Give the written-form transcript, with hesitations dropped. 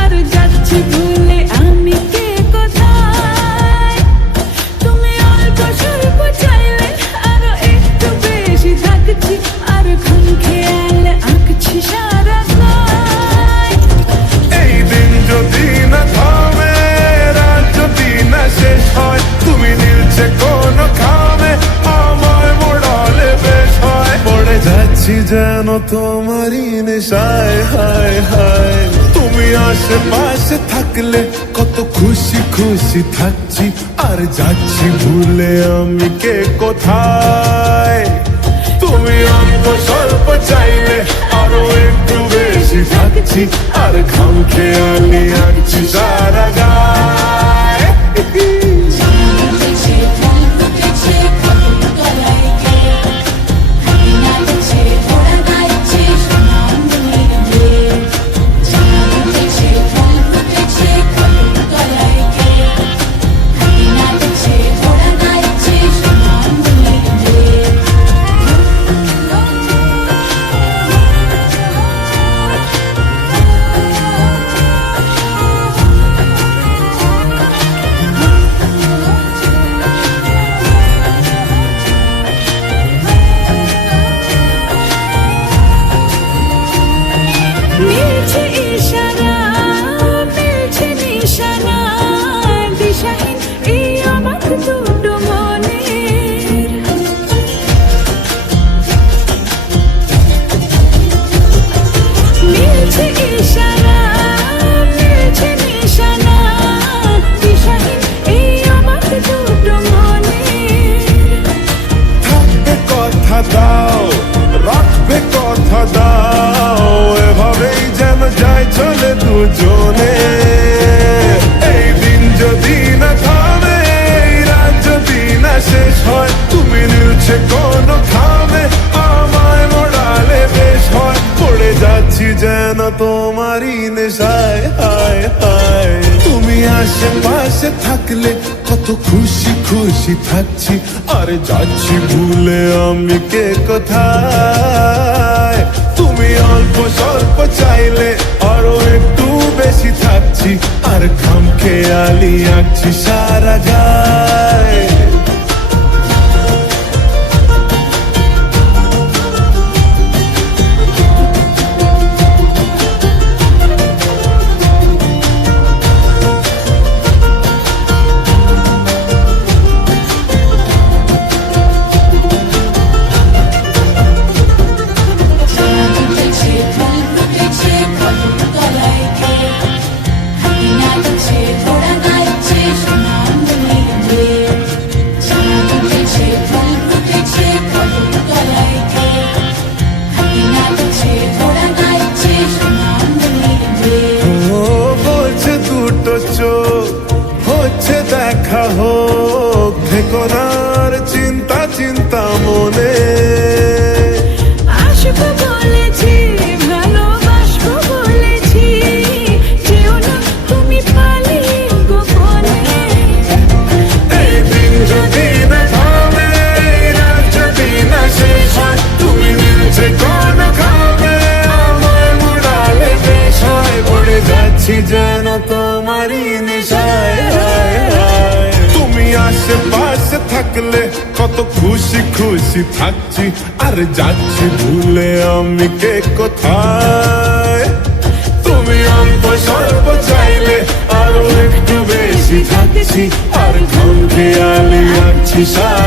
আর যাচ্ছি ভুলে আমি কে কোথায়। তুমি অল্প স্বল্প চাইলে আরো একটু বেশি থাকছি, আর খুন খেয়াল আঁকছি সারা গায়। এই দিন যদি না থামে, রাত যদি না শেষ হয়, তুমি নিলছে কোন খামে আমায় মোড়ালে বেশ হয়। পড়ে যাচ্ছি যেন তোমারই নেশায়, হায় হায়। তুমি আশেপাশে থাকলে কত খুশি খুশি থাকছি, আর যাচ্ছি ভুলে আমি কে কোথায়। তুমি অল্প স্বল্প চাইলে আরো একটু বেশি থাকছি, আর খাম খেয়ালি আঁকছি সারা গায়। মিলছে ইশারা, মিলছে নিশানা, দিশাহীন এই অবাক দুটো মনের। মিলছে ইশারা, মিলছে নিশানা, দিশাহীন এই অবাক দুটো মনের। থাকবে কথা দাও, রাখবে কথা দাও, এভাবেই যেন যায় চলে দুজনে। এই দিন যদি না থামে, এই রাত যদি না শেষ হয়, তুমি নিলছে কোন খামে আমায় মোড়ালে বেশ হয়। পড়ে যাচ্ছি যেন তোমারই নেশায়, হায় হায়। তুমি আশেপাশে থাকলে কত খুশি খুশি থাকছি, আর যাচ্ছি ভুলে আমি কে কোথায়। তুমি অল্প স্বল্প চাইলে আরো একটু বেশি থাকছি, আর খাম খেয়ালি আঁকছি সারা গায়। হচ্ছে দেখা হোক, থেকো না আর চিন্তা চিন্তা মনে। আসবো বলেছি, ভালোবাসবো বলেছি, যেও না তুমি পালিয়ে গোপনে। এই দিন যদি না থামে, রাত যদি না শেষ হয়, তুমি নিলছে কোন খামে আমায় মোড়ালে বেশ হয়। পড়ে যাচ্ছি যেন তোমারই নেশায়, হায় হায়। তুমি আশেপাশে থাকলে কত খুশি খুশি থাকছি, আর যাচ্ছি ভুলে আমি কে কোথায়। তুমি অল্প স্বল্প চাইলে আরো একটু বেশি থাকছি, আর খাম খেয়ালি আঁকছি সারা